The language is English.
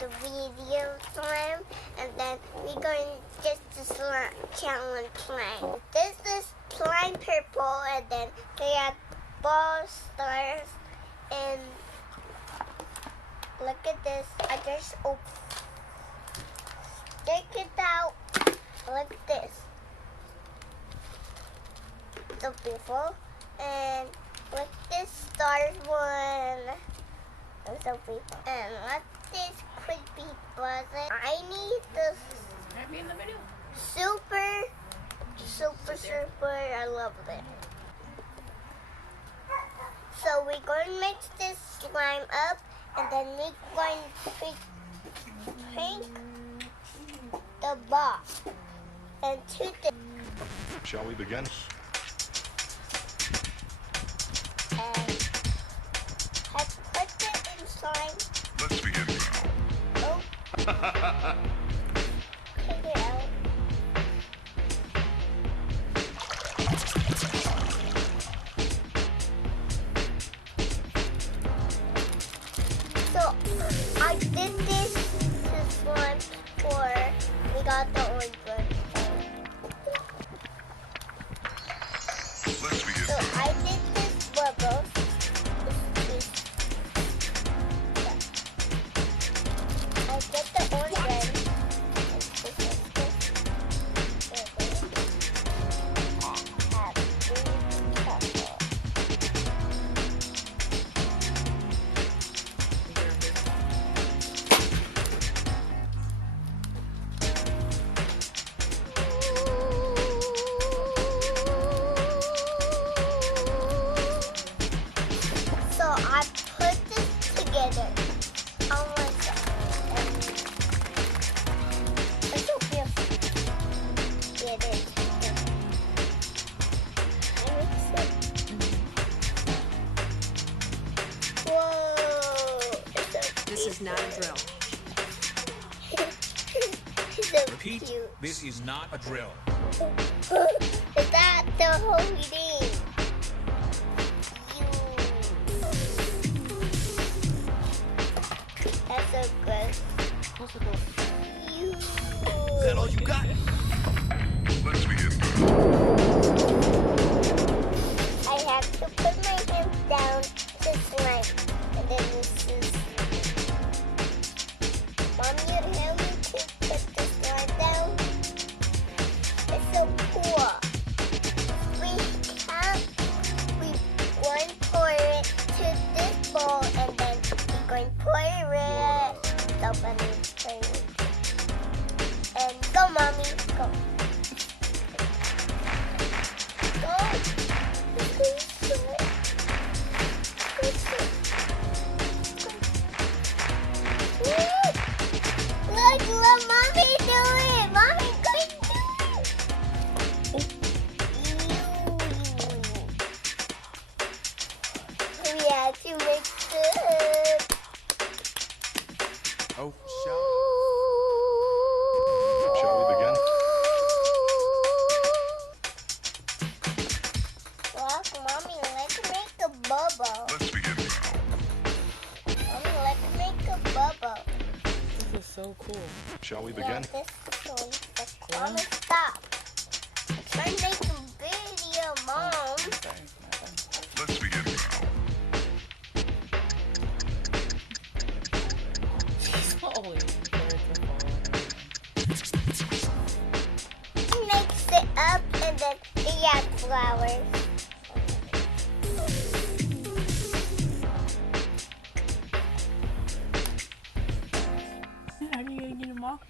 the video slime, and then we're going just to slime challenge slime. This is slime purple, and then they have ball stars, and look at this. I just stick it out like this. So beautiful. And look this stars one. So beautiful. And look this creepy buzzer. I need this super. I love it. So we're going to mix this slime up, and then we're going to paint the box into the. Shall we begin? And I put it in slime. Let's begin now. Oh. Take it out. So I did this to slime before we got the orange one. Let's begin. So I did this bubbles. I get the orange one. So I put this together on myself. It's so beautiful. Yeah, it is. Whoa! It's so This is not a drill. It's so Repeat, cute. this is not a drill. Is that the whole thing? That's so good. Is that all you got? Let's begin. I have to put my hands down to slime. And then this is. Mom, you help me to put the slime down? It's so cool. We going to pour it to this bowl, and then we're going to pour it up and pour it. And go, Mommy, go. Look what Mommy doing! Mommy going to do it! We have to mix it. Oh, Shall we begin? Look, Mommy, let's make a bubble. Let's begin now. Mommy, let's make a bubble. This is so cool. Shall we Yeah, begin? this one. Mommy, stop. I'm trying to make a video, Mom. Let's begin now. Mix it up, and then we add flowers. How do you get them off?